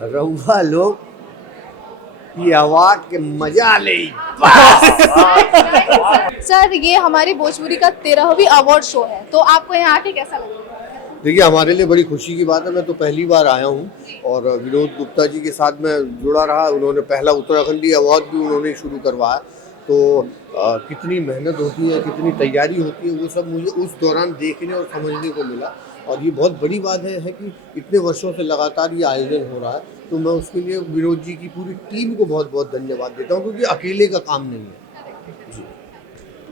रउआ लोग की अवार्ड के मजा ले। सर ये हमारी भोजपुरी का 13वीं अवार्ड शो है, तो आपको यहाँ आके कैसा लगा? देखिए, हमारे लिए बड़ी खुशी की बात है। मैं तो पहली बार आया हूँ और विनोद गुप्ता जी के साथ मैं जुड़ा रहा। उन्होंने पहला उत्तराखंडी अवार्ड भी उन्होंने शुरू करवाया। तो कितनी मेहनत होती है, कितनी तैयारी होती है, वो सब मुझे उस दौरान देखने और समझने को मिला। और ये बहुत बड़ी बात है कि इतने वर्षों से लगातार ये आयोजन हो रहा है। तो मैं उसके लिए विनोद जी की पूरी टीम को बहुत बहुत धन्यवाद देता हूँ, क्योंकि अकेले का काम नहीं है जी।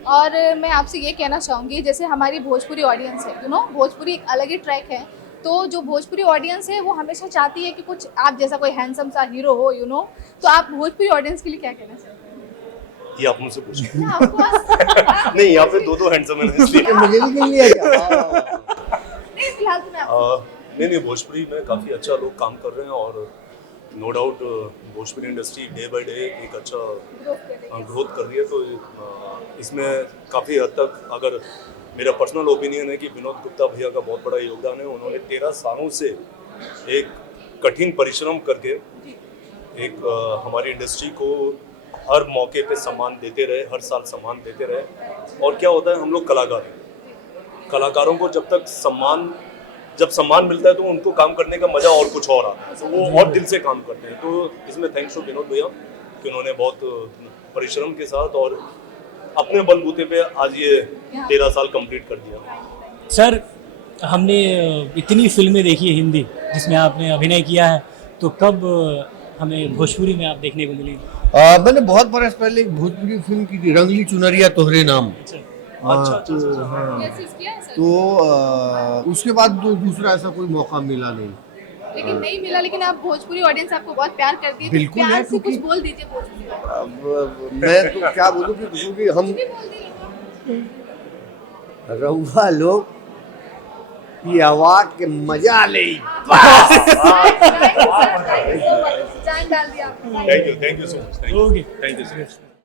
और मैं आपसे ये कहना चाहूँगी, जैसे हमारी भोजपुरी ऑडियंस है, भोजपुरी एक अलग ही ट्रैक है। तो जो भोजपुरी ऑडियंस है वो हमेशा चाहती है कि कुछ आप जैसा कोई हैंडसम सा हीरो हो, तो आप भोजपुरी ऑडियंस के लिए क्या कहना चाहते हैं? ये आप मुझसे पूछिए। नहीं, नहीं, यहाँ पे दो हैंडसम है इसलिए। मुझे भी मिल लिया क्या? फिलहाल तो मैं आपसे नहीं, भोजपुरी में काफ़ी अच्छा लोग काम कर रहे हैं और no doubt Bhojpuri industry day by day एक अच्छा ग्रोथ कर रही है। तो इसमें काफ़ी हद तक, अगर मेरा पर्सनल ओपिनियन है कि विनोद गुप्ता भैया का बहुत बड़ा योगदान है। उन्होंने 13 सालों से एक कठिन परिश्रम करके एक हमारी इंडस्ट्री को हर मौके पे सम्मान देते रहे, हर साल सम्मान देते रहे। और क्या होता है, हम लोग कलाकार हैं। कलाकारों को जब सम्मान मिलता है तो उनको काम करने का मजा और कुछ और आता है, तो वो और दिल से काम करते हैं। तो इसमें थैंक्स टू विनोद भैया कि उन्होंने बहुत परिश्रम के साथ और अपने बलबूते पे आज ये 13 साल कंप्लीट कर दिया। सर, हमने इतनी फिल्में देखी है हिंदी जिसमें आपने अभिनय किया है, तो कब हमें भोजपुरी में आप देखने को मिलेंगे? मैंने बहुत बरस पहले एक भोजपुरी फिल्म की थी, रंगली चुनरिया तोहरे नाम। अच्छा। तो उसके बाद दूसरा ऐसा कोई मौका मिला नहीं। लेकिन नहीं मिला, लेकिन आप भोजपुरी ऑडियंस आपको बहुत प्यार करती है। बिल्कुल प्यार है, से कुछ क्योंकि बोल दीजिए भोजपुरी में। अब मैं तो क्या बोलूं कि क्योंकि हम भी बोल दीजिए। रउआ लोग की अवार्ड के मजा ले। जान डाल दिया आपने। Thank you so much. Okay. Thank you so much.